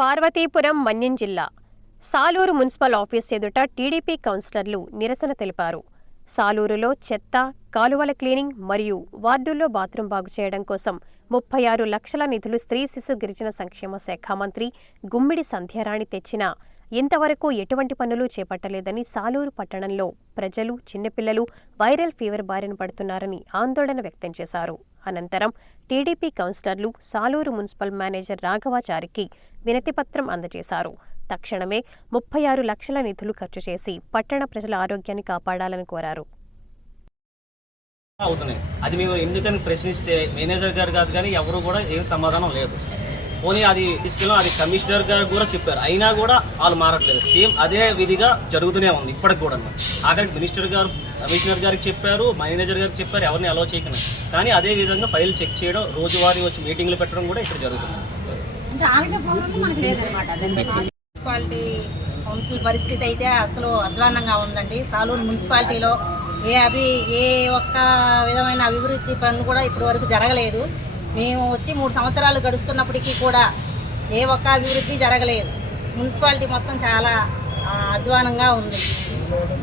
పార్వతీపురం మన్యం జిల్లా Saluru municipal office ఎదుట TDP కౌన్సిలర్లు నిరసన తెలిపారు. సాలూరులో చెత్త, కాలువల క్లీనింగ్ మరియు వార్డుల్లో బాత్రూం బాగు చేయడం కోసం 36 లక్షల నిధులు స్త్రీ శిశు గిరిజన సంక్షేమ శాఖ మంత్రి గుమ్మిడి సంధ్యారాణి తెచ్చినా ఇంతవరకు ఎటువంటి పనులు చేపట్టలేదని సాలూరు పట్టణంలో ప్రజలు, చిన్నపిల్లలు వైరల్ ఫీవర్ బారిన పడుతున్నారని ఆందోళన వ్యక్తం చేశారు. అనంతరం టీడీపీ కౌన్సిలర్లు సాలూరు మున్సిపల్ మేనేజర్ రాఘవాచారికి వినతిపత్రం అందజేశారు. తక్షణమే 36 లక్షల నిధులు ఖర్చు చేసి పట్టణ ప్రజల ఆరోగ్యాన్ని కాపాడాలని కోరారు. అవుతున్నాయి అది మేము ఎందుకని ప్రశ్నిస్తే మేనేజర్ గారు కాదు కానీ ఎవరు కూడా ఏం సమాధానం లేదు. పోనీ అది తీసుకెళ్ళాం, అది కమిషనర్ గారు కూడా చెప్పారు, అయినా కూడా వాళ్ళు మారట్లేదు. సేమ్ అదే విధిగా జరుగుతూనే ఉంది ఇప్పటికి కూడా. ఆఖరికి కమిషనర్ గారికి చెప్పారు, మేనేజర్ గారికి చెప్పారు, ఎవరిని అలౌ చేయకుండా. కానీ అదే విధంగా ఫైల్ చెక్ చేయడం, రోజువారీ వచ్చి మీటింగ్లు పెట్టడం కూడా ఇక్కడ జరుగుతుంది. మున్సిపాలిటీ కౌన్సిల్ పరిస్థితి అయితే అసలు అధ్వాన్నంగా ఉందండి. సాలూరు మున్సిపాలిటీలో ఏ ఒక్క విధమైన అభివృద్ధి పనులు కూడా ఇప్పటి వరకు జరగలేదు. మేము వచ్చి 3 సంవత్సరాలు గడుస్తున్నప్పటికీ కూడా ఏ ఒక్క అభివృద్ధి జరగలేదు. మున్సిపాలిటీ మొత్తం చాలా అధ్వానంగా ఉంది.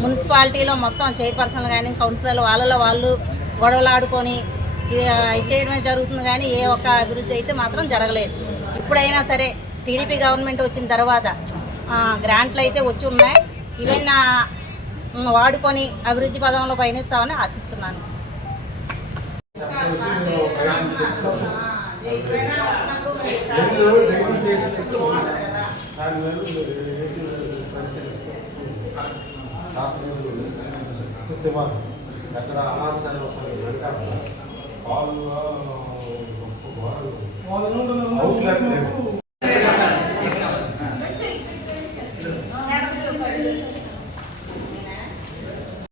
మున్సిపాలిటీలో మొత్తం చైర్పర్సన్లు కానీ కౌన్సిలర్లు వాళ్ళు గొడవలు ఆడుకొని ఇచ్చేయడమే జరుగుతుంది కానీ ఏ ఒక్క అభివృద్ధి అయితే మాత్రం జరగలేదు. ఇప్పుడైనా సరే టీడీపీ గవర్నమెంట్ వచ్చిన తర్వాత గ్రాంట్లు అయితే వచ్చి ఉన్నాయి. ఇవన్నీ వాడుకొని అభివృద్ధి పదంలో పయనిస్తామని ఆశిస్తున్నాను. అక్కడ అనాథ